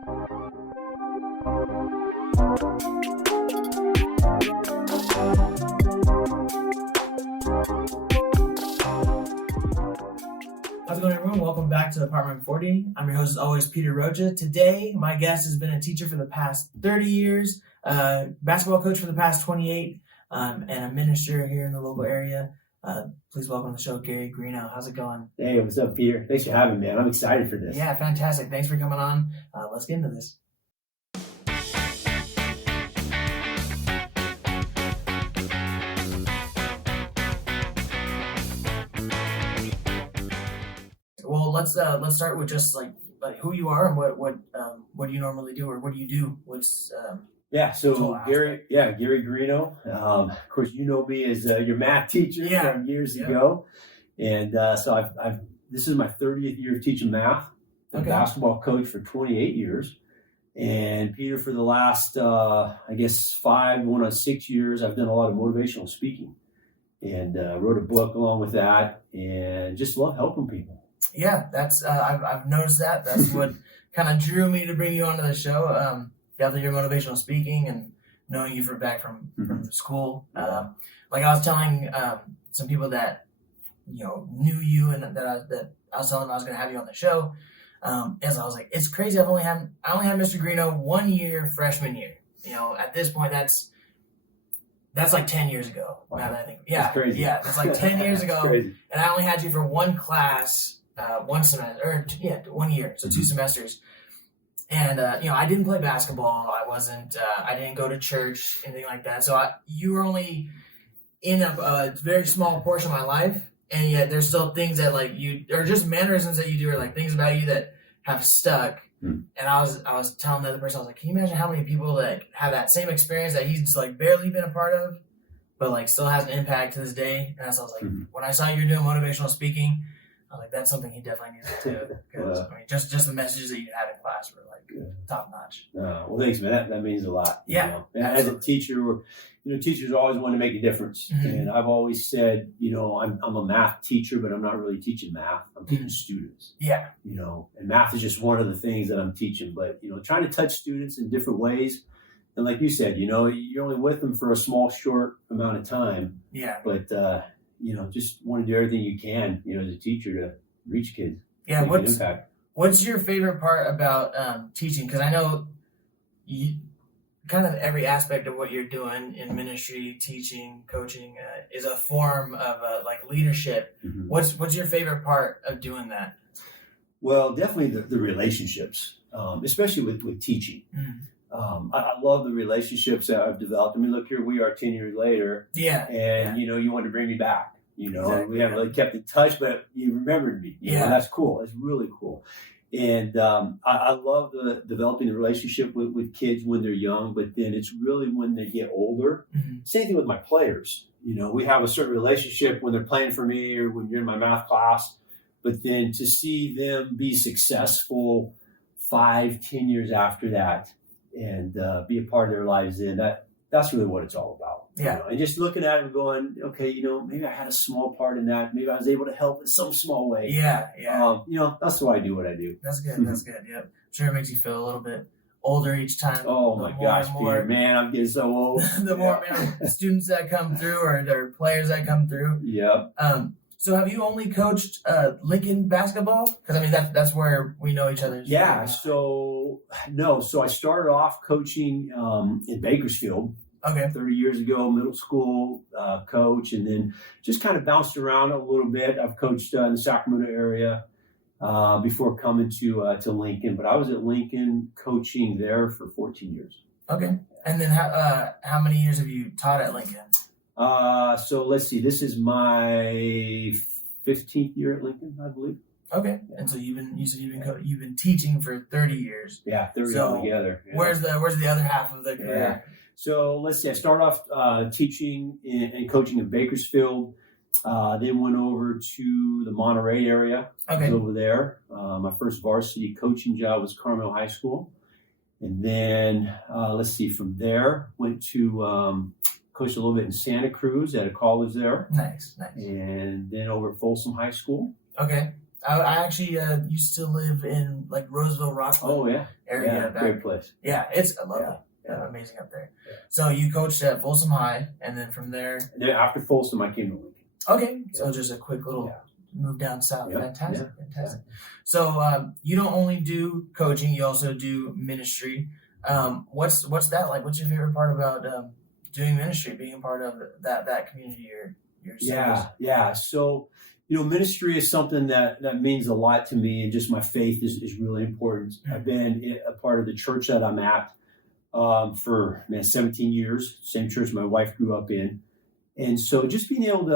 How's it going, everyone? Welcome back to Apartment 40. I'm your host, as always, Peter Rocha. Today, my guest has been a teacher for the past 30 years, basketball coach for the past 28, and a minister here in the local area. Please welcome to the show, Gary Greeno. How's it going? Hey, what's up, Peter? Thanks for having me, man. I'm excited for this. Yeah, fantastic. Thanks for coming on. Let's get into this. Well, let's start with just like who you are and what do you normally do, or what do you do? Gary Greeno. Of course, you know me as your math teacher from years ago, and this is my 30th year of teaching math. I'm a basketball coach for 28 years, and Peter, for the last 6 years, I've done a lot of motivational speaking, and wrote a book along with that, and just love helping people. Yeah, that's I've noticed that. That's what kind of drew me to bring you onto the show. Definitely your motivational speaking and knowing you back from school. Like I was telling some people that knew you and that I was telling them I was going to have you on the show. As I was like, it's crazy. I only had Mr. Greeno 1 year freshman year. At this point, that's like 10 years ago. Wow. Now that I think, that's crazy. Yeah, that's like 10 years ago. And I only had you for one class, 1 semester, 1 year, so 2 semesters. And I didn't play basketball. I didn't go to church, anything like that. So you were only in a very small portion of my life, and yet there's still things that or just mannerisms that you do, or like things about you that have stuck. And I was telling the other person, I was like, can you imagine how many people that have that same experience that he's like barely been a part of, but like still has an impact to this day? And so I was like, when I saw you doing motivational speaking, I was like, that's something he definitely needs to do. Because just the messages that you had in class were like top notch. Well, thanks, man. That means a lot. Yeah. And as a teacher, teachers always want to make a difference. And I've always said, I'm a math teacher, but I'm not really teaching math. I'm teaching students. Yeah. And math is just one of the things that I'm teaching. But, trying to touch students in different ways. And like you said, you're only with them for a small, short amount of time. Yeah. But, just want to do everything you can, as a teacher to reach kids. Yeah. What's your favorite part about teaching? Because I know kind of every aspect of what you're doing in ministry, teaching, coaching is a form of leadership. What's your favorite part of doing that? Well, definitely the relationships, especially with teaching. I love the relationships that I've developed. I mean, look here, we are 10 years later. Yeah. And, you wanted to bring me back. Exactly, we haven't really kept in touch, but you remembered me. That's cool. It's really cool. And I love developing the relationship with kids when they're young, but then it's really when they get older. Same thing with my players. We have a certain relationship when they're playing for me or when you're in my math class, but then to see them be successful 5-10 years after that and be a part of their lives, then that's really what it's all about. Yeah. And just looking at it and going, okay, maybe I had a small part in that. Maybe I was able to help in some small way. Yeah. That's why I do what I do. That's good. That's good. Yep. I'm sure it makes you feel a little bit older each time. Oh my gosh, Peter, man, I'm getting so old. The more students that come through or players that come through. Yeah. So have you only coached Lincoln basketball? Because I mean that's where we know each other. Yeah. So I started off coaching in Bakersfield. 30 years ago, middle school coach, and then just kind of bounced around a little bit. I've coached in the Sacramento area before coming to Lincoln, but I was at Lincoln coaching there for 14 years. Okay. And then how many years have you taught at Lincoln? So let's see. This is my 15th year at Lincoln, I believe. Okay. And so you've been teaching for 30 years. Yeah, 30 altogether. Yeah. Where's the other half of the career? Yeah. So let's see. I started off teaching and coaching in Bakersfield. Then went over to the Monterey area. Okay. I was over there. My first varsity coaching job was Carmel High School. And then, from there, went to coached a little bit in Santa Cruz at a college there. Nice. And then over at Folsom High School. Okay. I actually used to live in like Roseville, Rockland area. Great place. Yeah, it's lovely. Yeah, amazing up there. Yeah. So you coached at Folsom High, and then from there. And then after Folsom, I came to Lincoln. Okay, so just a quick little move down south. Fantastic. So you don't only do coaching; you also do ministry. What's that like? What's your favorite part about doing ministry, being a part of that community? Your service? Yeah. So, ministry is something that means a lot to me, and just my faith is really important. Mm-hmm. I've been a part of the church that I'm at for 17 years, same church my wife grew up in. And so just being able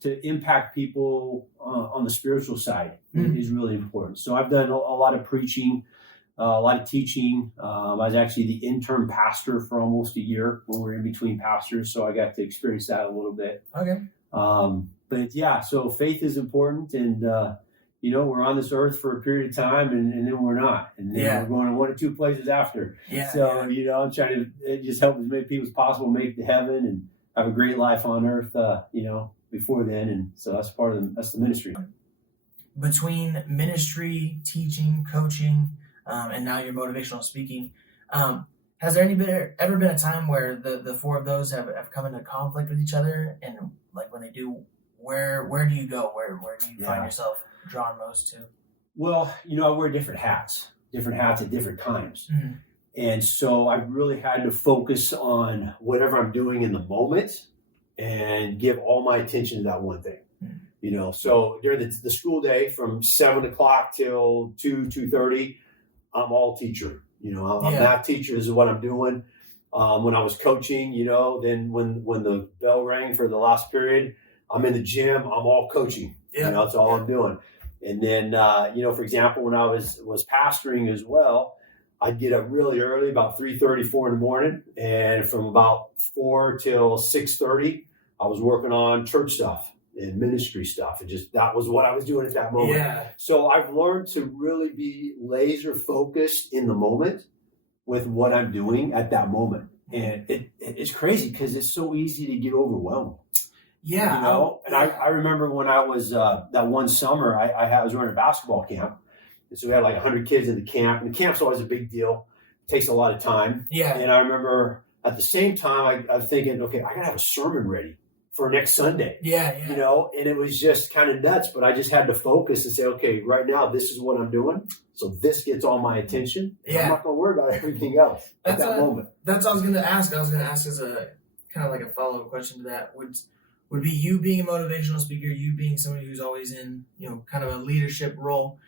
to impact people on the spiritual side is really important. So I've done a lot of preaching, a lot of teaching. I was actually the interim pastor for almost a year when we were in between pastors. So I got to experience that a little bit. Okay. But yeah, so faith is important, and we're on this earth for a period of time, and then we're not, and then we're going to one or two places after. Yeah. So I'm trying to just help as many people as possible make it to heaven and have a great life on earth, before then, and so that's the ministry. Between ministry, teaching, coaching, and now your motivational speaking, has there ever been a time where the four of those have come into conflict with each other? And like when they do, where do you go? Where do you find yourself drawn most to? Well, I wear different hats at different times. Mm-hmm. And so I really had to focus on whatever I'm doing in the moment and give all my attention to that one thing. Mm-hmm. So during the school day from 7 o'clock till 2:30, I'm all teacher. I'm math teacher. This is what I'm doing. When I was coaching, then when the bell rang for the last period, I'm in the gym. I'm all coaching. Yeah. That's all I'm doing. And then, for example, when I was pastoring as well, I'd get up really early, about 3:30, 4 in the morning. And from about 4 till 6:30, I was working on church stuff and ministry stuff. And that was what I was doing at that moment. Yeah. So I've learned to really be laser focused in the moment with what I'm doing at that moment. And it's crazy because it's so easy to get overwhelmed. Yeah. And I remember when I was, that one summer, I was running a basketball camp. And so we had like 100 kids in the camp. And the camp's always a big deal. It takes a lot of time. Yeah. And I remember at the same time, I was thinking, okay, I got to have a sermon ready for next Sunday. Yeah. And it was just kind of nuts, but I just had to focus and say, okay, right now, this is what I'm doing. So this gets all my attention. Yeah. I'm not going to worry about everything else at that moment. That's what I was going to ask. I was going to ask as a kind of like a follow-up question to that. Would be you being a motivational speaker, you being somebody who's always in, kind of a leadership role.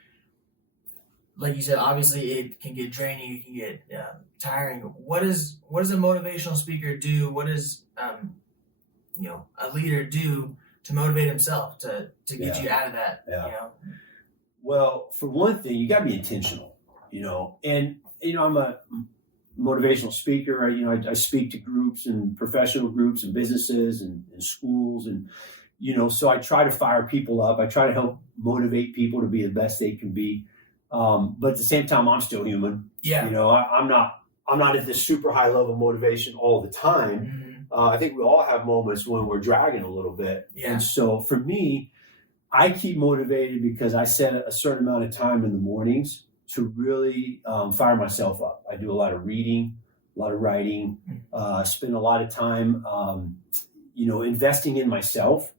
Like you said, obviously it can get draining, it can get tiring. What does a motivational speaker do? What does a leader do to motivate himself to get you out of that? Yeah. Well, for one thing, you got to be intentional. And I'm a motivational speaker. I speak to groups and professional groups and businesses and schools, and so I try to fire people up. I try to help motivate people to be the best they can be. But at the same time, I'm still human. Yeah. I'm not at this super high level of motivation all the time. Mm-hmm. I think we all have moments when we're dragging a little bit. Yeah. And so for me, I keep motivated because I set a certain amount of time in the mornings to really fire myself up. I do a lot of reading, a lot of writing, spend a lot of time, investing in myself.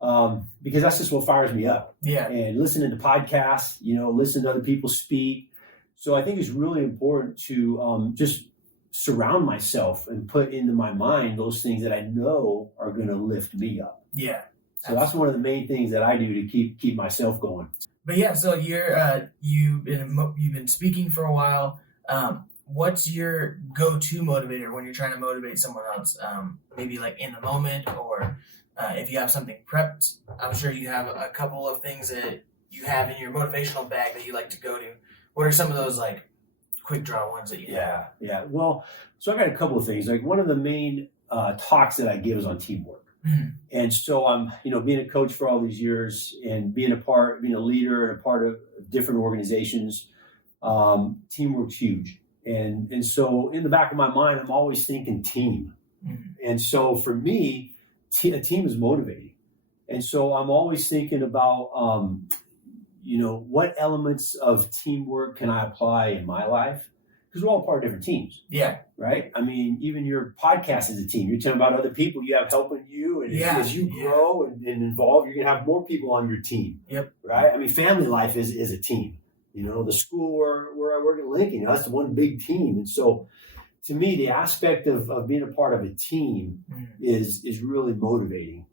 Because that's just what fires me up. Yeah. And listening to podcasts, listen to other people speak. So I think it's really important to just surround myself and put into my mind those things that I know are going to lift me up. Yeah. So that's one of the main things that I do to keep myself going. But yeah, so you've been speaking for a while. What's your go-to motivator when you're trying to motivate someone else? Maybe like in the moment, or if you have something prepped. I'm sure you have a couple of things that you have in your motivational bag that you like to go to. What are some of those like quick draw ones that you have? Yeah. Well, so I got a couple of things. Like one of the main talks that I give is on teamwork. Mm-hmm. And so I'm, being a coach for all these years and being a leader and a part of different organizations, teamwork's huge. And so in the back of my mind, I'm always thinking team. Mm-hmm. And so for me, a team is motivating. And so I'm always thinking about, what elements of teamwork can I apply in my life? Because we're all part of different teams. Yeah. Right? I mean, even your podcast is a team. You're telling about other people you have helping you. And as you grow and evolve, you're going to have more people on your team. Yep. Right? I mean, family life is a team. The school where I work at Lincoln, that's one big team. And so to me, the aspect of being a part of a team is really motivating.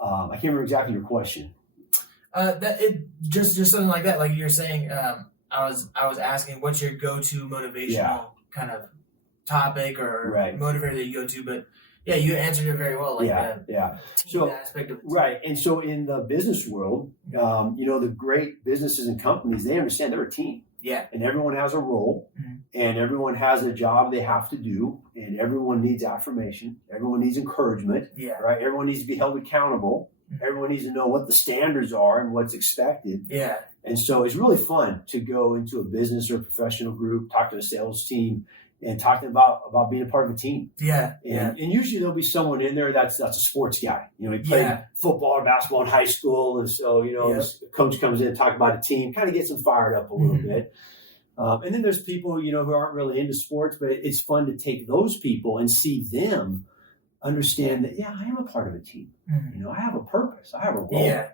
I can't remember exactly your question. Just something like that. Like you're saying, I was asking, what's your go-to motivational kind of topic or motivator that you go to? But yeah, you answered it very well. Like team aspect of it. Right. And so in the business world, the great businesses and companies, they understand they're a team. Yeah. And everyone has a role, and everyone has a job they have to do, and everyone needs affirmation. Everyone needs encouragement. Yeah. Right. Everyone needs to be held accountable. Everyone needs to know what the standards are and what's expected. Yeah. And so it's really fun to go into a business or professional group, talk to the sales team, and talking about being a part of a team. Yeah. And usually there'll be someone in there that's a sports guy. He played football or basketball in high school. And so, this coach comes in and talk about a team, kind of gets them fired up a little bit. And then there's people, who aren't really into sports, but it's fun to take those people and see them understand that, I am a part of a team. I have a purpose. I have a role. Yeah.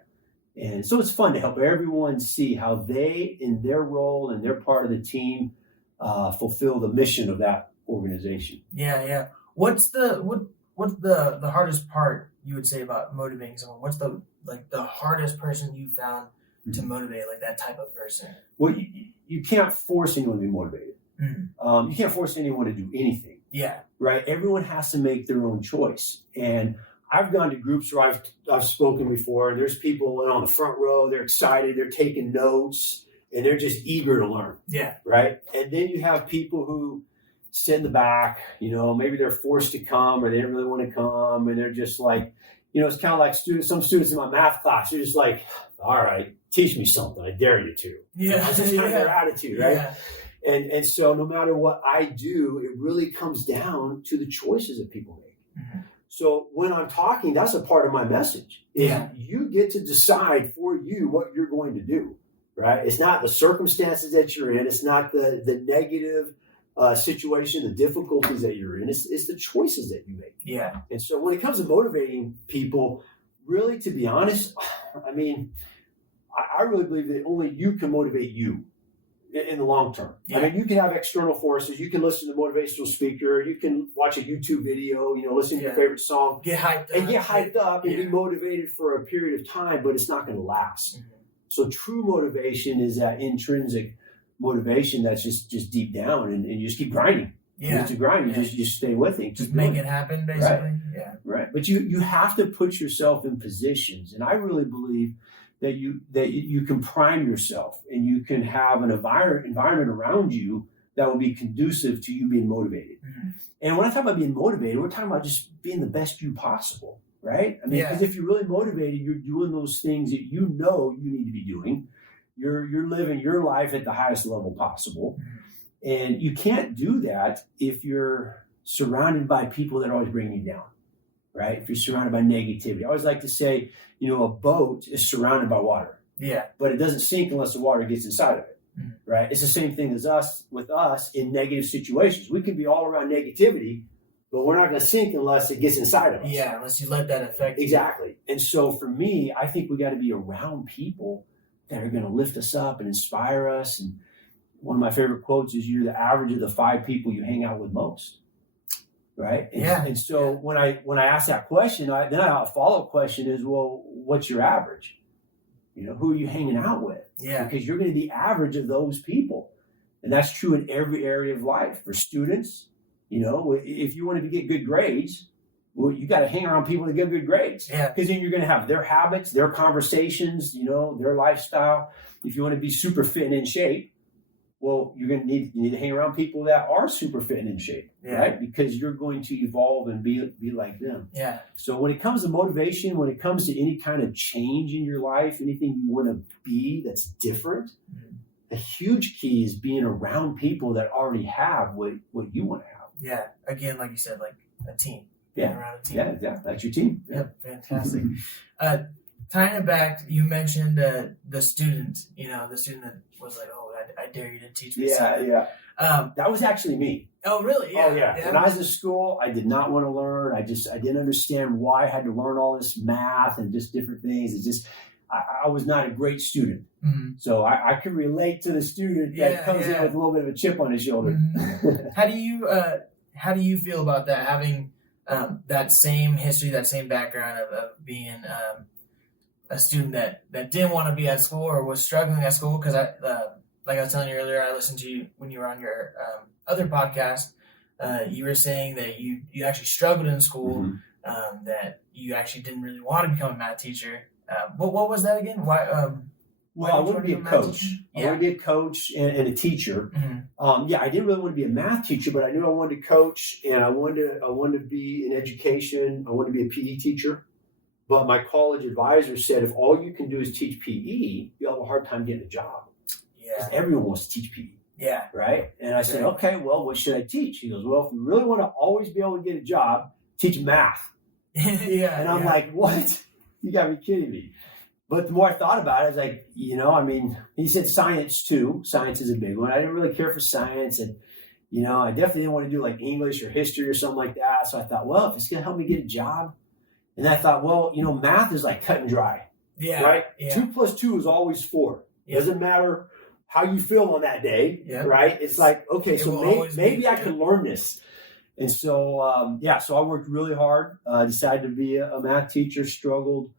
And so it's fun to help everyone see how they, in their role and their part of the team, fulfill the mission of that organization. Yeah. What's the hardest part you would say about motivating someone? What's the hardest person you found to motivate, like that type of person? Well, you can't force anyone to be motivated. You can't force anyone to do anything. Yeah. Right. Everyone has to make their own choice. And I've gone to groups where I've spoken before, and there's people on the front row. They're excited. They're taking notes, and they're just eager to learn. Yeah. Right. And then you have people who sit in the back. Maybe they're forced to come, or they didn't really want to come, and they're just like, it's kind of like some students in my math class. They're just like, all right, teach me something. I dare you to. Yeah. That's just kind of their attitude, right? Yeah. And so no matter what I do, it really comes down to the choices that people make. So when I'm talking, that's a part of my message. You get to decide for you what you're going to do, right? It's not the circumstances that you're in. It's not the negative situation, the difficulties that you're in. It's the choices that you make. Yeah. And so when it comes to motivating people, really, to be honest, I mean, I really believe that only you can motivate you in the long term. Yeah. I mean, you can have external forces. You can listen to a motivational speaker. You can watch a YouTube video, listen to your favorite song. Get hyped up and be motivated for a period of time, but it's not going to last. So true motivation is that intrinsic motivation that's just deep down, and you just keep grinding. Yeah. You just grind. You just stay with it. Just make it happen, basically. Right. Yeah. Right. But you have to put yourself in positions, and I really believe that you can prime yourself, and you can have an environment around you that will be conducive to you being motivated. And when I talk about being motivated, we're talking about just being the best you possible, right? I mean, because if you're really motivated, you're doing those things that you need to be doing. You're living your life at the highest level possible. And you can't do that if you're surrounded by people that always bring you down, right? If you're surrounded by negativity. I always like to say, a boat is surrounded by water. Yeah. But it doesn't sink unless the water gets inside of it, right? It's the same thing as with us in negative situations. We can be all around negativity, but we're not going to sink unless it gets inside of us. Yeah, unless you let that affect you. Exactly. And so for me, I think we got to be around people that are going to lift us up and inspire us. And one of my favorite quotes is, you're the average of the 5 people you hang out with most. Right. And so when I ask that question, then a follow-up question is, well, what's your average? Who are you hanging out with? Yeah. Because you're going to be average of those people. And that's true in every area of life. For students, if you want to get good grades, well, you got to hang around people that get good grades. Yeah. Because then you're going to have their habits, their conversations, their lifestyle. If you want to be super fit and in shape, well, you need to hang around people that are super fit and in shape, right? Because you're going to evolve and be like them. Yeah. So when it comes to motivation, when it comes to any kind of change in your life, anything you want to be that's different, a huge key is being around people that already have what you want to have. Yeah. Again, like you said, like a team. Being around a team. Yeah, that's your team. Yep. Fantastic. tying it back, you mentioned the student, the student that was like, "Oh, I dare you to teach me something." Yeah. That was actually me. Oh, really? Yeah. Oh, yeah. When I was in school, I did not want to learn. I didn't understand why I had to learn all this math and just different things. I was not a great student. Mm-hmm. So I could relate to the student that comes in with a little bit of a chip on his shoulder. Mm-hmm. How do you feel about that, having that same history, that same background of being a student that didn't want to be at school or was struggling at school? Because like I was telling you earlier, I listened to you when you were on your other podcast. You were saying that you actually struggled in school, mm-hmm. That you actually didn't really want to become a math teacher. What was that again? Why? Well, I want to be a coach. I want to be a coach and a teacher. Mm-hmm. I didn't really want to be a math teacher, but I knew I wanted to coach, and I wanted to be in education. I wanted to be a PE teacher. But my college advisor said, if all you can do is teach PE, you'll have a hard time getting a job. Because everyone wants to teach PE. Yeah. Right? And I said, okay, well, what should I teach? He goes, well, if you really want to always be able to get a job, teach math. Yeah. And I'm like, what? You got to be kidding me. But the more I thought about it, I was like, he said science too. Science is a big one. I didn't really care for science. And, I definitely didn't want to do like English or history or something like that. So I thought, well, if it's going to help me get a job. And I thought, well, math is like cut and dry. Yeah. Right? Yeah. 2 + 2 is always 4. Yeah. Doesn't matter how you feel on that day. Yeah. Right? It's like, okay, so maybe I can learn this. And so, so I worked really hard, decided to be a math teacher, struggled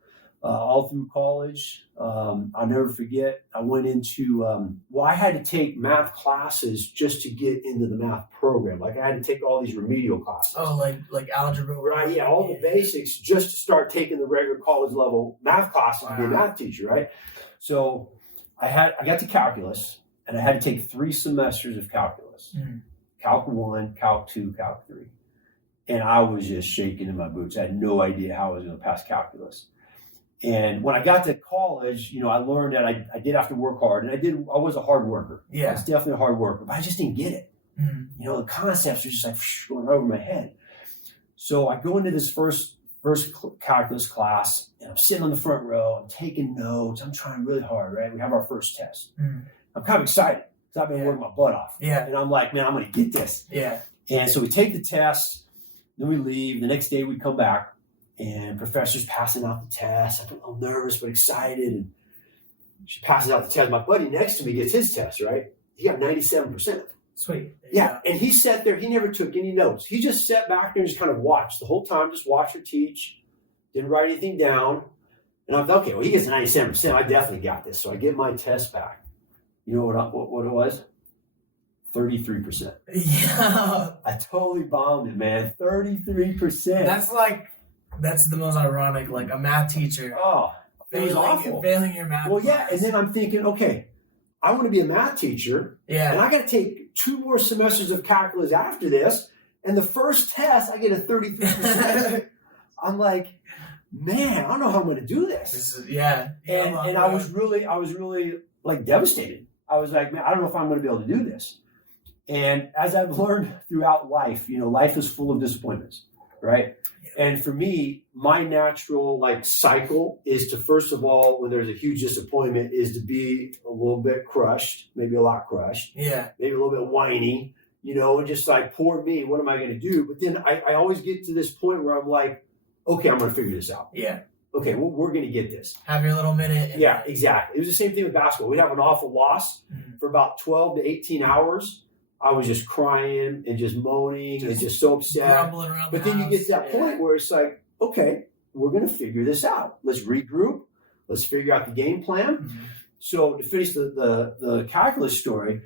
all through college. I'll never forget, I went into, I had to take math classes just to get into the math program. Like I had to take all these remedial classes. Oh, like algebra. Right, yeah, all the basics just to start taking the regular college level math classes to be a math teacher, right? So I got to calculus, and I had to take 3 semesters of calculus. Mm-hmm. Calc 1, Calc 2, Calc 3. And I was just shaking in my boots. I had no idea how I was going to pass calculus. And when I got to college, I learned that I did have to work hard. And I was a hard worker. Yeah. I was definitely a hard worker, but I just didn't get it. Mm-hmm. The concepts were just like going over my head. So I go into this first calculus class, and I'm sitting on the front row. I'm taking notes. I'm trying really hard, right? We have our first test. Mm-hmm. I'm kind of excited because I've been working my butt off. Yeah. And I'm like, man, I'm going to get this. Yeah. And so we take the test, then we leave. The next day we come back, and professor's passing out the test. I'm a little nervous but excited. And she passes out the test. My buddy next to me gets his test, right? He got 97%. Sweet. Yeah. And he sat there. He never took any notes. He just sat back there and just kind of watched the whole time, just watched her teach. Didn't write anything down. And I thought, okay, well, he gets 97%. I definitely got this. So I get my test back. You know what it was? 33%. Yeah. I totally bombed it, man. 33%. That's the most ironic, like a math teacher. Oh, it was awful. Failing your math class. Yeah, and then I'm thinking, okay, I want to be a math teacher. Yeah. And I got to take 2 more semesters of calculus after this. And the first test, I get a 33%. I'm like, man, I don't know how I'm going to do this. And I was really like devastated. I was like, man, I don't know if I'm going to be able to do this. And as I've learned throughout life, life is full of disappointments, right? Yeah. And for me, my natural cycle is to, first of all, when there's a huge disappointment, is to be a little bit crushed, maybe a lot crushed. Yeah. Maybe a little bit whiny, and just like, poor me, what am I going to do? But then I always get to this point where I'm like, okay, I'm going to figure this out. Yeah. Okay, well, we're going to get this. Have your little minute. Yeah, exactly. It was the same thing with basketball. We'd have an awful loss for about 12 to 18 hours. I was just crying and just moaning and just so upset. But then you get to that point where it's like, okay, we're going to figure this out. Let's regroup. Let's figure out the game plan. Mm-hmm. So to finish the calculus story,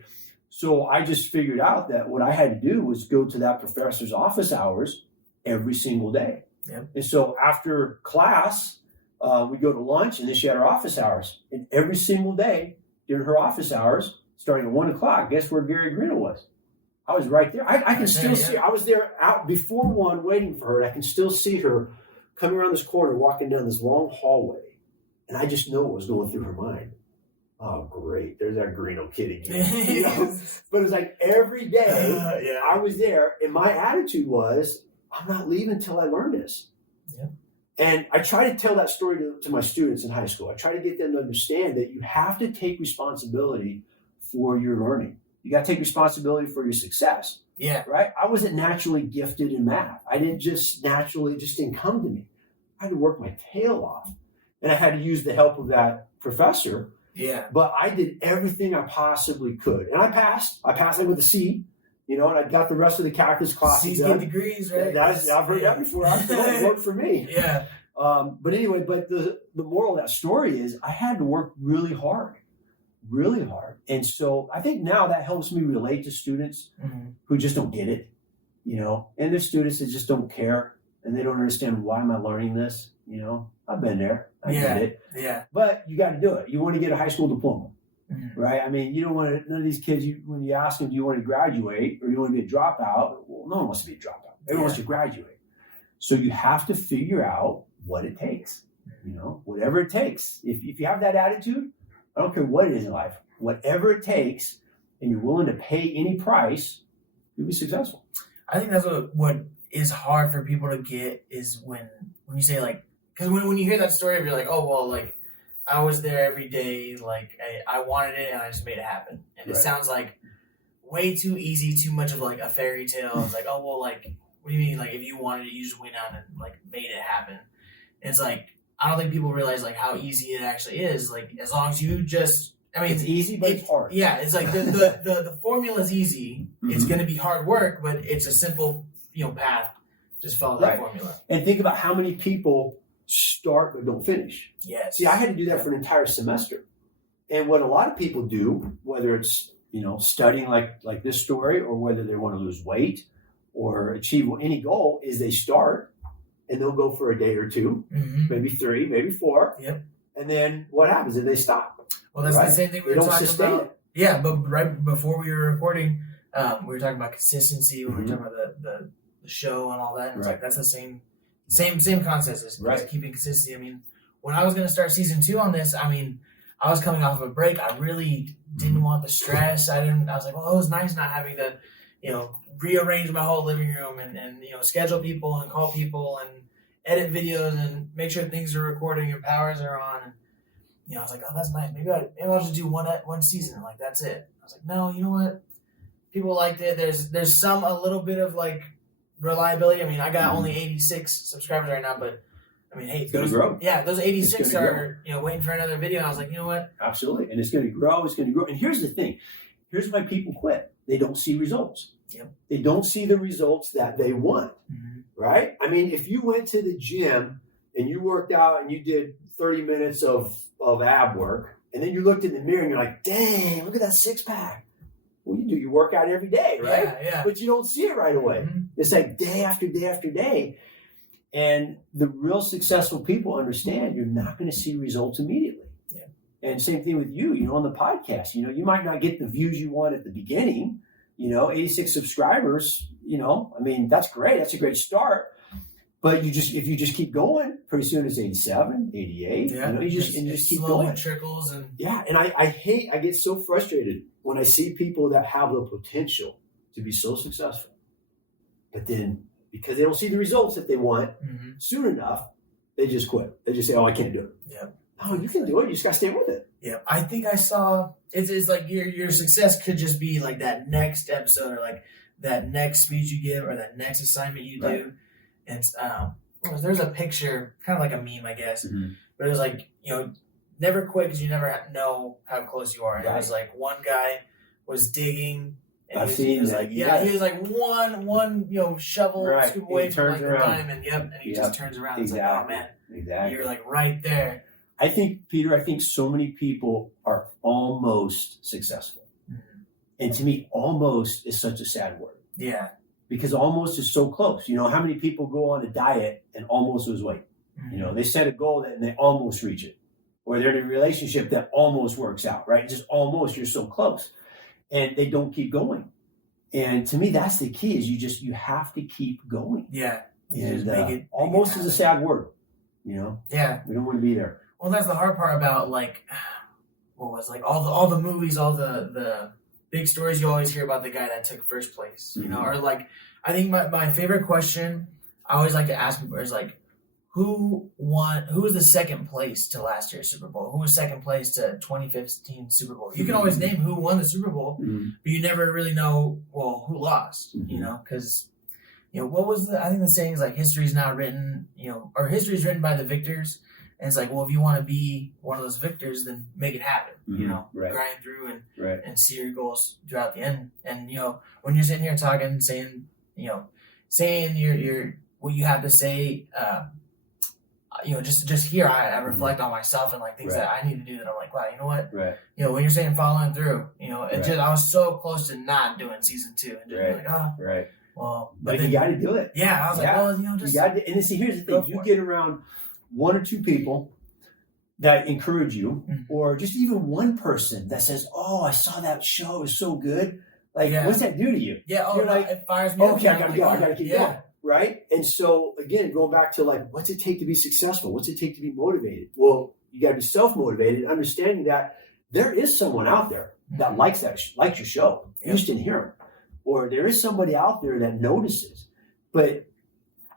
so I just figured out that what I had to do was go to that professor's office hours every single day. Yep. And so after class, we go to lunch, and then she had her office hours. And every single day during her office hours, starting at 1 o'clock, guess where Gary Greeno was? I was right there. I can still see her. I was there out before 1 waiting for her, and I can still see her coming around this corner, walking down this long hallway. And I just know what was going through her mind. Oh, great. There's that Greeno kid again. But it was like every day I was there, and my attitude was, I'm not leaving until I learn this. Yeah. And I try to tell that story to my students in high school. I try to get them to understand that you have to take responsibility for your learning. You got to take responsibility for your success. Yeah. Right? I wasn't naturally gifted in math. I didn't just naturally, it just didn't come to me. I had to work my tail off. And I had to use the help of that professor. Yeah. But I did everything I possibly could. And I passed. I passed like with a C. And I got the rest of the calculus classes done. degrees, right? I've heard that before. It worked for me. Yeah. But anyway, the moral of that story is I had to work really hard. And so I think now that helps me relate to students who just don't get it, and there's students that just don't care and they don't understand, why am I learning this? I've been there. I get it. Yeah. But you got to do it. You want to get a high school diploma. Right? I mean, you don't want to, none of these kids, when you ask them, do you want to graduate or you want to be a dropout? Well, no one wants to be a dropout. Everyone wants to graduate. So you have to figure out what it takes, whatever it takes. If you have that attitude, I don't care what it is in life, whatever it takes, and you're willing to pay any price, you'll be successful. I think that's what is hard for people to get is when you say because when you hear that story, you're like, oh, well, I was there every day, I wanted it and I just made it happen. And it sounds like way too easy, too much of a fairy tale. It's like, oh, well, what do you mean? If you wanted it, you just went out and made it happen. And it's I don't think people realize how easy it actually is. As long as you just, it's easy, but it's hard. Yeah, it's the formula is easy. It's going to be hard work, but it's a simple path. Just follow that formula. And think about how many people start but don't finish. Yes. See, I had to do that for an entire semester. And what a lot of people do, whether it's studying like this story, or whether they want to lose weight or achieve any goal, is they start and they'll go for a day or two, maybe 3, maybe 4. Yep. And then what happens is they stop. Well, that's the same thing we were talking about. It. Yeah, but right before we were recording, we were talking about consistency when we were talking about the show and all that. And it's that's the same concept as keeping consistency. I mean, when I was going to start season 2 on this, I was coming off of a break. I really didn't want the stress. I was like, well, it was nice not having to, rearrange my whole living room and schedule people and call people and edit videos and make sure things are recording and powers are on. And, I was like, oh, that's nice. Maybe I'll just do one season. That's it. I was like, no, you know what? People liked it. There's a little bit of reliability. I got only 86 subscribers right now, but hey, it's going to grow. Yeah, those 86 are waiting for another video. And I was like, you know what? Absolutely, and it's going to grow. It's going to grow. And here's the thing. Here's why people quit. They don't see results. Yep. They don't see the results that they want. Right? If you went to the gym and you worked out and you did 30 minutes of ab work, and then you looked in the mirror and you're like, dang, look at that 6-pack. Well, you do your workout every day, right? Yeah. But you don't see it right away. It's day after day after day. And the real successful people understand you're not going to see results immediately. Yeah. And same thing with you, on the podcast. You might not get the views you want at the beginning. 86 subscribers, that's great. That's a great start. But if you just keep going, pretty soon it's 87, 88. Yeah. You just keep slowly going. Trickles and and I get so frustrated when I see people that have the potential to be so successful, but then because they don't see the results that they want soon enough, they just quit. They just say, "Oh, I can't do it." Yeah. Oh, you can do it. You just got to stay with it. Yeah. I think I saw it's your success could just be that next episode or that next speech you give or that next assignment you do. And there's a picture, kind of like a meme, I guess, but it was never quit because you never know how close you are. And it was one guy was digging. And he was one shovel scoop away from the diamond. Yep, and he just turns around. Exactly. It's oh man, exactly. You're right there. I think, Peter, so many people are almost successful, and to me, almost is such a sad word. Yeah. Because almost is so close. How many people go on a diet and almost lose weight? They set a goal and they almost reach it. Or they're in a relationship that almost works out, right? Just almost, you're so close. And they don't keep going. And to me, that's the key is you have to keep going. Yeah. And make almost is a sad word, Yeah. We don't want to be there. Well, that's the hard part about all the movies, all the big stories you always hear about the guy that took first place, or I think my favorite question I always like to ask people is who was the second place to last year's Super Bowl? Who was second place to 2015 Super Bowl? You can always name who won the Super Bowl, but you never really know, well, who lost, because, what was I think the saying is like, history is not written, or history is written by the victors. And it's like, well, if you want to be one of those victors, then make it happen, grind through and see your goals throughout the end. And, when you're sitting here talking, saying your what you have to say, just here, I reflect on myself and like things that I need to do that I'm like, wow, you know what? Right. When you're saying following through, I was so close to not doing season 2 and just like, right. Well, but then, you got to do it. Yeah. I was like, well, just. You got to, and see, here's the thing. You get around 1 or 2 people that encourage you, or just even one person that says, oh, I saw that show. It was so good. Like, what's that do to you? Yeah. You're like, it fires me up. Okay, I got to go. I got to keep going. Right? And so, again, going back to like, what's it take to be successful? What's it take to be motivated? Well, you got to be self-motivated, understanding that there is someone out there that likes your show. You just didn't hear him. Or there is somebody out there that notices. But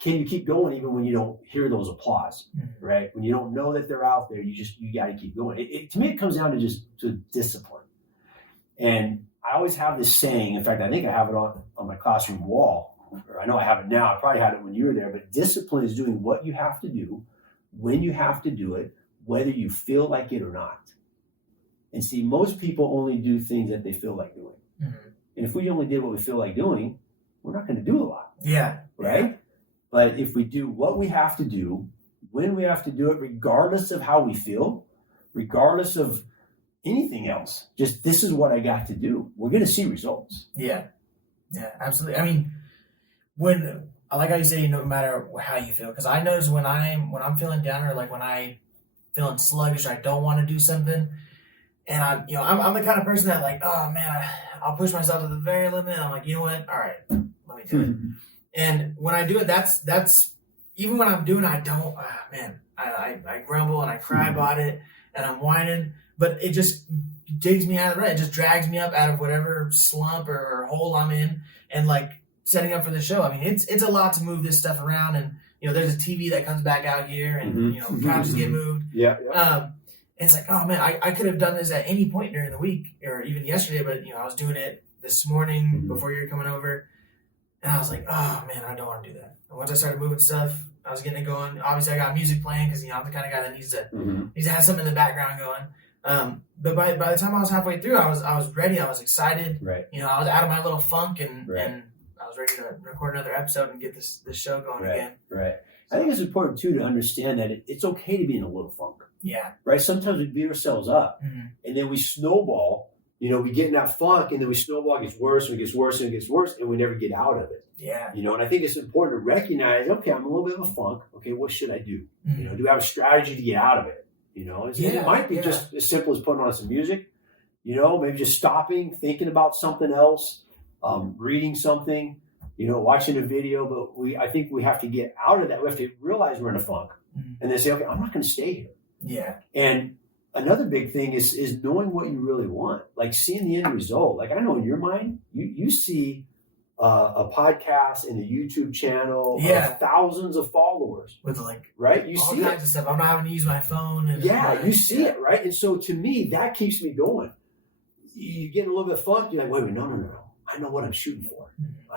can you keep going even when you don't hear those applause, right? When you don't know that they're out there, you got to keep going. To me, it comes down to discipline. And I always have this saying. In fact, I think I have it on my classroom wall. Or I know I have it now. I probably had it when you were there. But discipline is doing what you have to do, when you have to do it, whether you feel like it or not. And see, most people only do things that they feel like doing. And if we only did what we feel like doing, we're not going to do a lot. Yeah. Right? But if we do what we have to do, when we have to do it, regardless of how we feel, regardless of anything else, just this is what I got to do, we're going to see results. Yeah. Yeah, absolutely. I mean, I like how you say, no matter how you feel, because I notice when I'm feeling down, or like when I'm feeling sluggish, or I don't want to do something, and I'm the kind of person that like, oh man, I'll push myself to the very limit. I'm like, you know what? All right, let me do it. And when I do it, that's even when I'm doing it, I don't, I grumble and I cry about it and I'm whining, but it just digs me out of the rut. It just drags me up out of whatever slump or hole I'm in, and like setting up for the show. I mean, it's a lot to move this stuff around, and there's a TV that comes back out here, and couches get moved. Yeah. And it's like, oh man, I could have done this at any point during the week or even yesterday, but I was doing it this morning before you were coming over, and I was like, oh man, I don't want to do that. And once I started moving stuff, I was getting it going. Obviously, I got music playing because I'm the kind of guy that needs to have something in the background going. But by the time I was halfway through, I was ready. I was excited. Right. I was out of my little funk, and I was ready to record another episode and get this show going again. Right. I think it's important too to understand that it's okay to be in a little funk. Yeah. Right. Sometimes we beat ourselves up, and then we snowball. We get in that funk, and then we snowball. It gets worse, and it gets worse, and it gets worse, and we never get out of it. Yeah. And I think it's important to recognize, okay, I'm a little bit of a funk. Okay, what should I do? Do I have a strategy to get out of it? It might be just as simple as putting on some music. Maybe just stopping, thinking about something else, reading something. Watching a video. But I think we have to get out of that. We have to realize we're in a funk, and then say, okay, I'm not going to stay here. Yeah. And another big thing is knowing what you really want, like seeing the end result. Like I know in your mind, you see a podcast and a YouTube channel of thousands of followers with like right. You all see kinds of stuff. I'm not having to use my phone. And you see it right. And so to me, that keeps me going. You get a little bit funked. You're like, wait a minute, no. I know what I'm shooting for.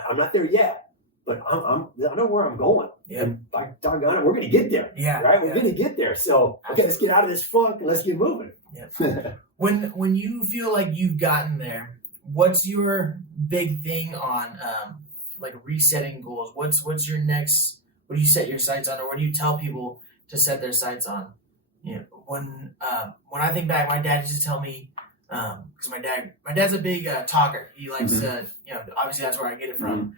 I'm not there yet, but I know where I'm going. Yeah. And by doggone it, we're going to get there. Yeah. Right? We're going to get there. So, okay, let's get out of this funk and let's get moving. Yeah. When you feel like you've gotten there, what's your big thing on like resetting goals? What's your next, what do you set your sights on, or what do you tell people to set their sights on? When I think back, my dad used to tell me, because my dad's a big talker. He likes to, obviously that's where I get it from.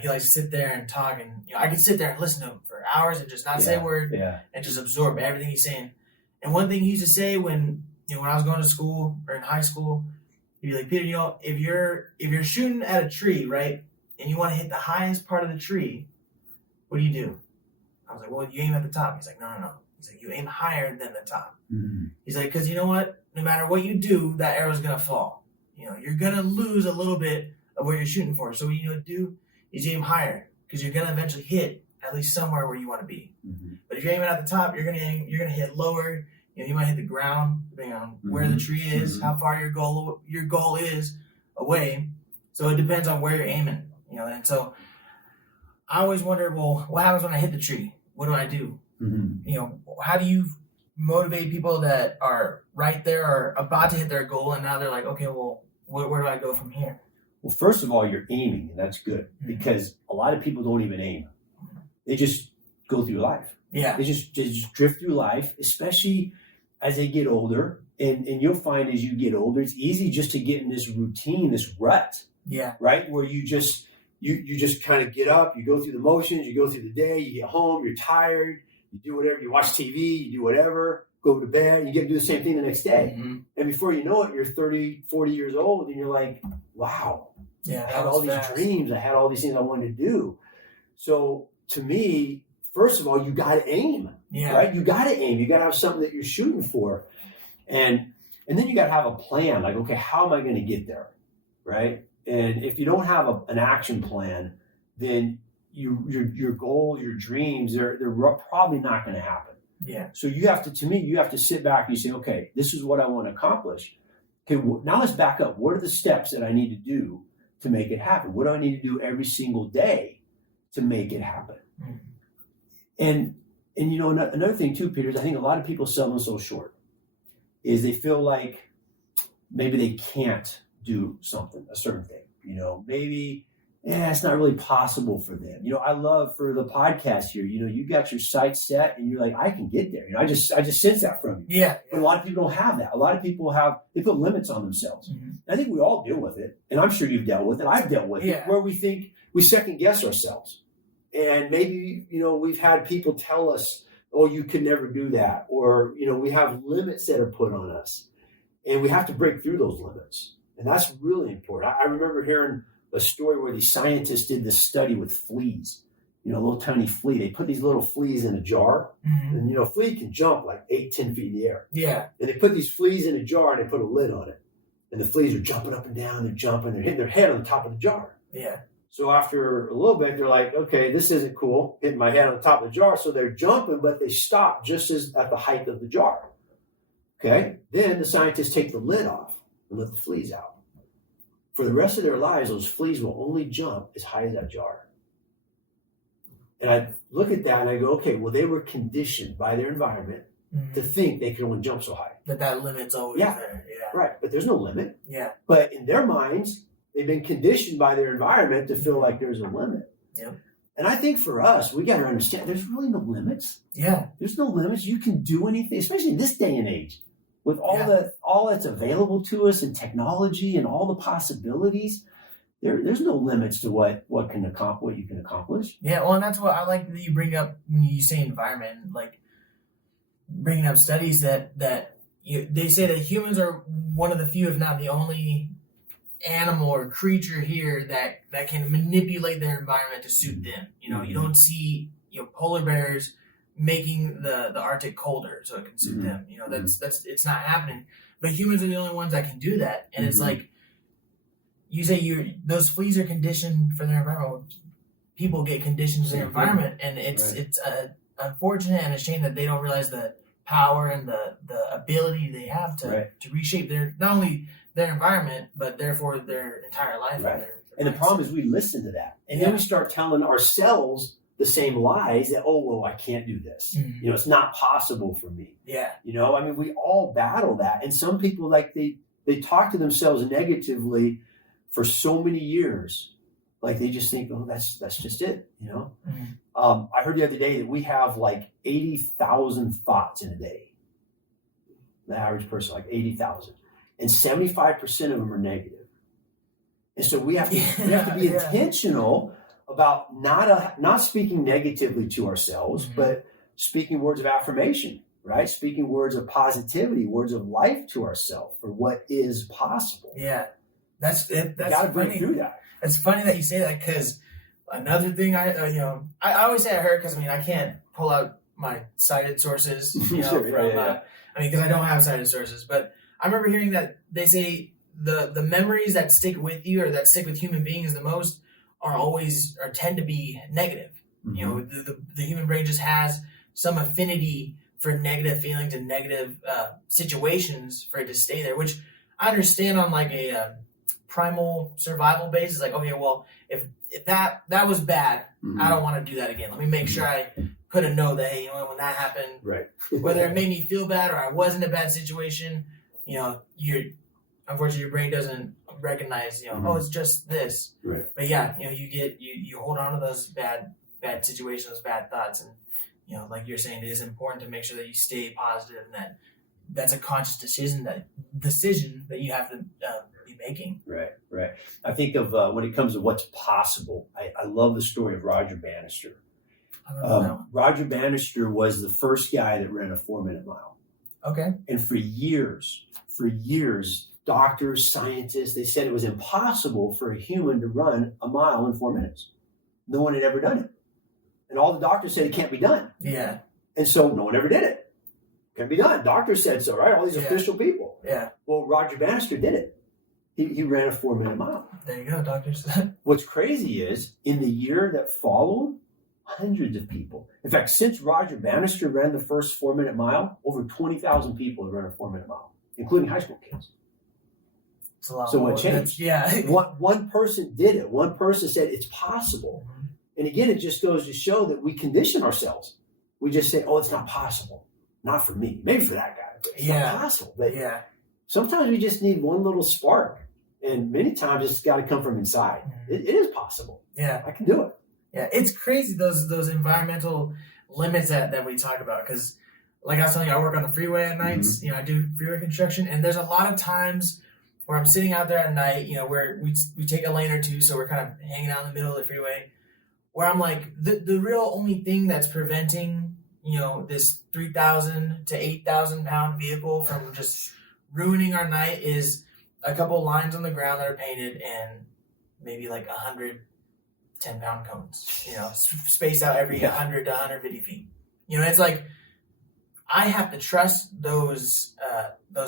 He likes to sit there and talk, and I could sit there and listen to him for hours and just not say a word and just absorb everything he's saying. And one thing he used to say when I was going to school or in high school, he'd be like, Peter, if you're shooting at a tree, right, and you want to hit the highest part of the tree, what do? I was like, well, you aim at the top. He's like, no. He's like, you aim higher than the top. He's like, because you know what? No matter what you do, that arrow's going to fall. You're going to lose a little bit of what you're shooting for. So what you need to do is aim higher, because you're going to eventually hit at least somewhere where you want to be. Mm-hmm. But if you're aiming at the top, you're gonna hit lower. You might hit the ground depending on where the tree is, how far your goal is away. So it depends on where you're aiming. And so I always wondered, well, what happens when I hit the tree? What do I do? How do you motivate people that are right there or about to hit their goal, and now they're like, okay, well, where do I go from here? Well, first of all, you're aiming, and that's good because a lot of people don't even aim. They just go through life. Yeah. They just drift through life, especially as they get older. And you'll find as you get older, it's easy just to get in this routine, this rut. Yeah. Right? Where you just kind of get up, you go through the motions, you go through the day, you get home, you're tired, you do whatever, you watch TV, you do whatever, go to bed, you get to do the same thing the next day. And before you know it, you're 30, 40 years old, and you're like, wow, I had all these dreams, I had all these things I wanted to do. So to me, first of all, you got to aim, right? You got to aim. You got to have something that you're shooting for. And then you got to have a plan, like, okay, how am I going to get there, right? And if you don't have an action plan, then your goals, your dreams, they're probably not going to happen. Yeah. So you have to sit back and you say, okay, this is what I want to accomplish. Okay, well, now let's back up. What are the steps that I need to do to make it happen? What do I need to do every single day to make it happen? And another thing too, Peter, is I think a lot of people sell themselves short. Is they feel like maybe they can't do something, a certain thing. Maybe it's not really possible for them. I love for the podcast here, you got your sights set and you're like, I can get there. I just sense that from you. Yeah. But a lot of people don't have that. A lot of people they put limits on themselves. I think we all deal with it. And I'm sure you've dealt with it. I've dealt with it, where we think we second guess ourselves. And maybe, we've had people tell us, oh, you can never do that. Or, we have limits that are put on us. And we have to break through those limits. And that's really important. I remember hearing a story where these scientists did this study with fleas. A little tiny flea. They put these little fleas in a jar. And, a flea can jump like 8-10 feet in the air. Yeah. And they put these fleas in a jar and they put a lid on it. And the fleas are jumping up and down. They're jumping. They're hitting their head on the top of the jar. Yeah. So after a little bit, they're like, okay, this isn't cool, hitting my head on the top of the jar. So they're jumping, but they stop just as at the height of the jar. Okay. Then the scientists take the lid off and let the fleas out. For the rest of their lives, those fleas will only jump as high as that jar. And I look at that and I go, okay, well, they were conditioned by their environment to think they could only jump so high. That limit's always there. Yeah. Right. But there's no limit. Yeah. But in their minds, they've been conditioned by their environment to feel like there's a limit. Yep. And I think for us, we got to understand there's really no limits. Yeah. There's no limits. You can do anything, especially in this day and age, with all that's available to us and technology and all the possibilities. There's no limits to what you can accomplish. Yeah. Well, and that's what I like that you bring up when you say environment, like bringing up studies that they say that humans are one of the few, if not the only animal or creature here that can manipulate their environment to suit them. You don't see polar bears making the Arctic colder so it can suit them. That's it's not happening. But humans are the only ones that can do that. And it's like you say those fleas are conditioned for their environment. People get conditioned to their environment, and it's unfortunate and a shame that they don't realize the power and the ability they have to reshape not only their environment, but therefore their entire life. Right. And the problem is we listen to that. And then we start telling ourselves the same lies that, oh, well, I can't do this. It's not possible for me. Yeah. We all battle that. And some people, like they talk to themselves negatively for so many years. Like they just think, oh, that's just it. I heard the other day that we have like 80,000 thoughts in a day. The average person, like 80,000. And 75% of them are negative. And so we have to be intentional about not speaking negatively to ourselves, but speaking words of affirmation, right? Speaking words of positivity, words of life to ourselves for what is possible. Yeah, that's it. That's got to break through that. It's funny that you say that, because another thing I always say I heard, because I can't pull out my cited sources, because I don't have cited sources, but I remember hearing that they say the memories that stick with you or that stick with human beings the most tend to be negative. You know, the human brain just has some affinity for negative feelings and negative situations for it to stay there, which I understand on like a primal survival basis. Like, okay, well, if that was bad, I don't want to do that again. Let me make sure I put a note that, hey, you know, when that happened, right. whether it made me feel bad or I was in a bad situation, you know, unfortunately your brain doesn't recognize, you know, oh, it's just this. Right. But yeah, you know, you hold on to those bad situations, those bad thoughts, and you know, like you're saying, it is important to make sure that you stay positive, and that's a conscious decision that you have to be making. Right. I think of when it comes to what's possible. I love the story of Roger Bannister. Roger Bannister was the first guy that ran a 4-minute mile. Okay. And for years, doctors, scientists, they said it was impossible for a human to run a mile in 4 minutes. No one had ever done it. And all the doctors said it can't be done. Yeah. And so no one ever did it. Can't be done. Doctors said so, right? All these official people. Yeah. Well, Roger Bannister did it. He ran a 4-minute mile. There you go, doctors. What's crazy is in the year that followed, hundreds of people. In fact, since Roger Bannister ran the first 4-minute mile, over 20,000 people have run a 4-minute mile, including high school kids. It's a lot so more. What changed? One person did it. One person said it's possible. And again, it just goes to show that we condition ourselves. We just say, oh, it's not possible. Not for me. Maybe for that guy. It's not possible. But sometimes we just need one little spark. And many times it's got to come from inside. It is possible. Yeah. I can do it. Yeah. It's crazy, those environmental limits that we talk about. Because like I was telling you, I work on the freeway at nights. You know, I do freeway construction. And there's a lot of times where I'm sitting out there at night, you know, where we take a lane or two. So we're kind of hanging out in the middle of the freeway. Where I'm like, the real only thing that's preventing, you know, this 3,000 to 8,000 pound vehicle from just ruining our night is a couple lines on the ground that are painted and maybe like 100 10-pound cones, you know, spaced out every 100 to 150 feet. You know, it's like I have to trust those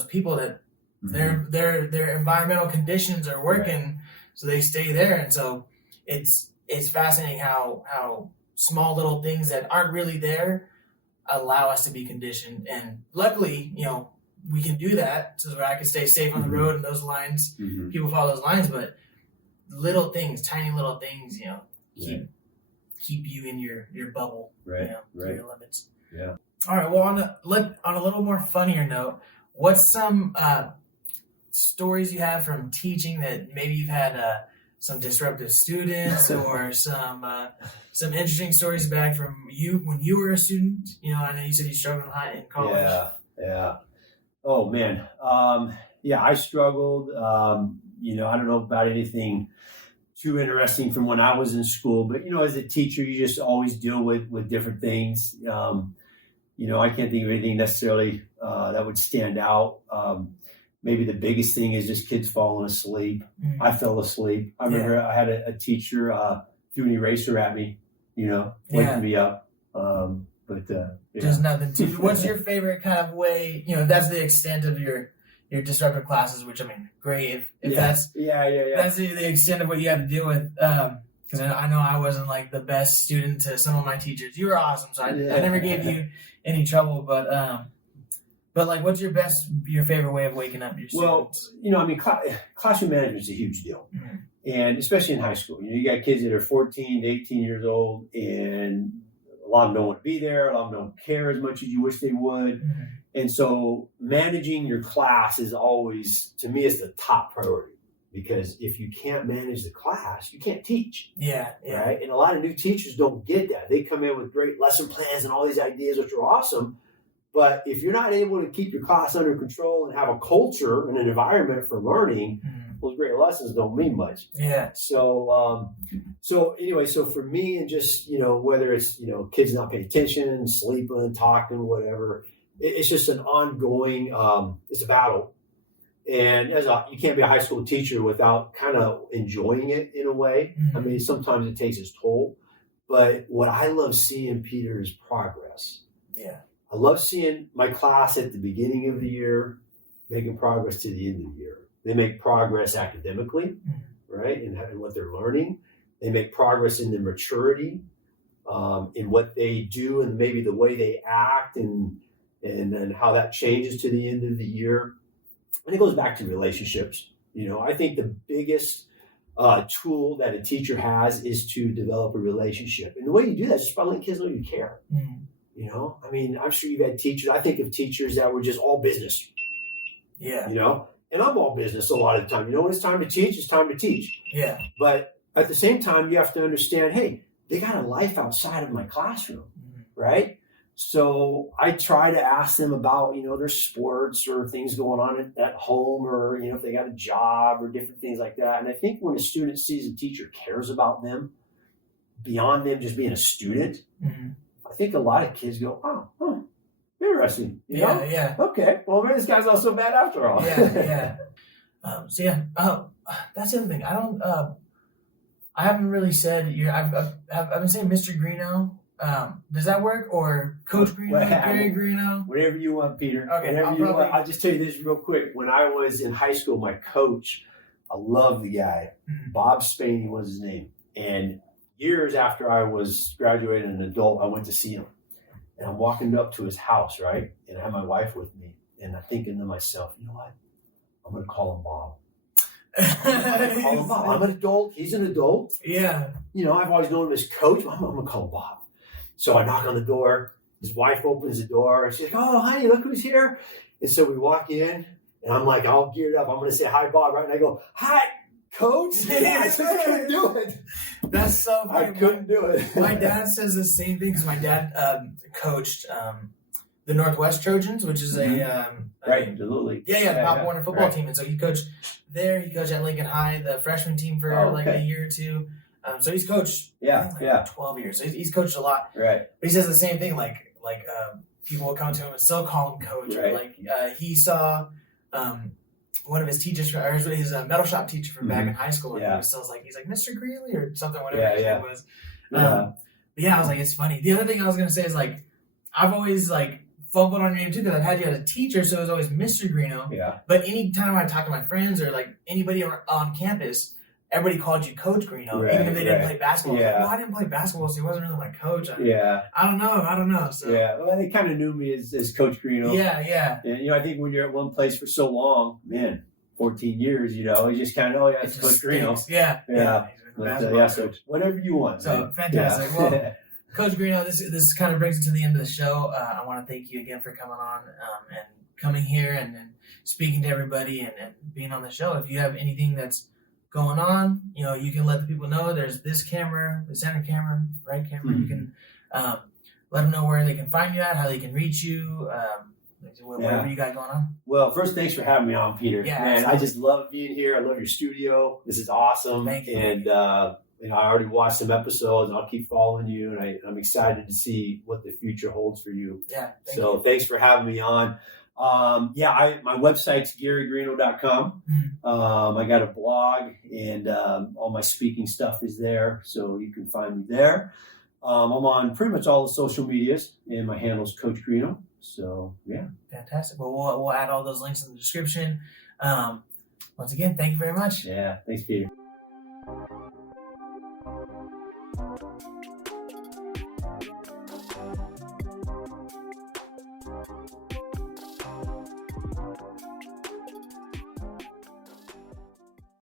people that their environmental conditions are working, so they stay there, and so it's fascinating how small little things that aren't really there allow us to be conditioned. And luckily, you know, we can do that so that I can stay safe on the road and those lines, people follow those lines. But little things, tiny little things, you know, keep you in your bubble, you know, your limits. Yeah. All right. Well, on a little more funnier note, what's some stories you have from teaching that maybe you've had some disruptive students or some interesting stories back from you when you were a student? You know, I know you said you struggled in college. Yeah. Oh man. I struggled. You know, I don't know about anything too interesting from when I was in school, but you know, as a teacher, you just always deal with different things. You know, I can't think of anything necessarily that would stand out. Maybe the biggest thing is just kids falling asleep. I fell asleep. I remember I had a teacher threw an eraser at me, you know, waking me up. Just nothing to. What's your favorite kind of way? You know, that's the extent of your disruptive classes, which I mean, great if that's the extent of what you have to deal with. Because I know I wasn't like the best student to some of my teachers. You were awesome, so I never gave you any trouble. But like, what's your favorite way of waking up your students? Well, you know, I mean, classroom management is a huge deal. And especially in high school. You know, you got kids that are 14 to 18 years old, and a lot of them don't want to be there. A lot of them don't care as much as you wish they would. And so managing your class is always, to me, it's the top priority. Because if you can't manage the class, you can't teach. Right? And a lot of new teachers don't get that. They come in with great lesson plans and all these ideas, which are awesome. But if you're not able to keep your class under control and have a culture and an environment for learning, those great lessons don't mean much. So anyway, so for me, and just, you know, whether it's, you know, kids not paying attention, sleeping, talking, whatever, it's just an ongoing, it's a battle. And you can't be a high school teacher without kind of enjoying it in a way. I mean, sometimes it takes its toll. But what I love seeing, Peter, is progress. I love seeing my class at the beginning of the year making progress to the end of the year. They make progress academically, right, and what they're learning. They make progress in their maturity. in what they do and maybe the way they act and then how that changes to the end of the year. And it goes back to relationships. I think the biggest tool that a teacher has is to develop a relationship. And the way you do that is just by letting kids know you care. I'm sure you've had teachers. I think of teachers that were just all business. Yeah. And I'm all business a lot of the time. When it's time to teach, it's time to teach. Yeah. But at the same time, you have to understand, hey, they got a life outside of my classroom, right? So I try to ask them about, their sports or things going on at home or, if they got a job or different things like that. And I think when a student sees a teacher cares about them beyond them just being a student, I think a lot of kids go, oh, interesting. Yeah. Okay. Well, maybe this guy's not so bad after all. Yeah. That's the other thing. I haven't really said I've been saying Mr. Greeno. Does that work or Coach Greeno, Gary Greeno? Whatever you want, Peter. Okay, whatever you want. I'll just tell you this real quick. When I was in high school, my coach, I love the guy. Bob Spaney was his name. And years after I was graduated and an adult, I went to see him. And I'm walking up to his house, right? And I have my wife with me. And I'm thinking to myself, you know what? I'm going to call him Bob. I'm an adult. He's an adult. Yeah. I've always known him as Coach. I'm going to call him Bob. So I knock on the door. His wife opens the door. And she's like, oh, honey, look who's here. And so we walk in. And I'm like, all geared up. I'm going to say hi, Bob, right? And I go, hi, Coach. I just couldn't do it. That's so funny. I couldn't do it. My dad says the same thing because my dad coached the Northwest Trojans, which is right, the Little League. Yeah, the Pop Warner football team. And so he coached there. He coached at Lincoln High, the freshman team for a year or two. So he's coached 12 years. So he's coached a lot. Right. But he says the same thing, like people will come to him and still call him Coach. Right. Or he saw one of his teachers, or his metal shop teacher from back in high school, and he was still he's like Mr. Greeley or something, whatever his name was. But I was like, it's funny. The other thing I was gonna say is I've always fumbled on your name too because I've had you as a teacher, so it was always Mr. Greeno. Yeah. But anytime I talk to my friends or anybody on campus, everybody called you Coach Greeno, even if they didn't play basketball. Yeah. I didn't play basketball, so he wasn't really my coach. I don't know. So. Yeah. Well, they kind of knew me as Coach Greeno. Yeah. And I think when you're at one place for so long, man, 14 years, you just kind of, it's Coach Greeno. Yeah. So whatever you want. So man. fantastic. Well, Coach Greeno, this kind of brings it to the end of the show. I want to thank you again for coming on and coming here and speaking to everybody and being on the show. If you have anything that's going on, you can let the people know. There's this camera, the center camera, right camera. You can let them know where they can find you at, how they can reach you, whatever you got going on. Well, first, thanks for having me on, Peter. Yeah, man, I just love being here. I love your studio. This is awesome. Thank you. And I already watched some episodes, and I'll keep following you. And I'm excited to see what the future holds for you. Yeah. Thanks for having me on. My website's GaryGreeno.com. I got a blog, and all my speaking stuff is there, so you can find me there. I'm on pretty much all the social medias, and my handle's Coach Greeno. So, yeah. Fantastic. Well, we'll add all those links in the description. Once again, thank you very much. Yeah. Thanks, Peter.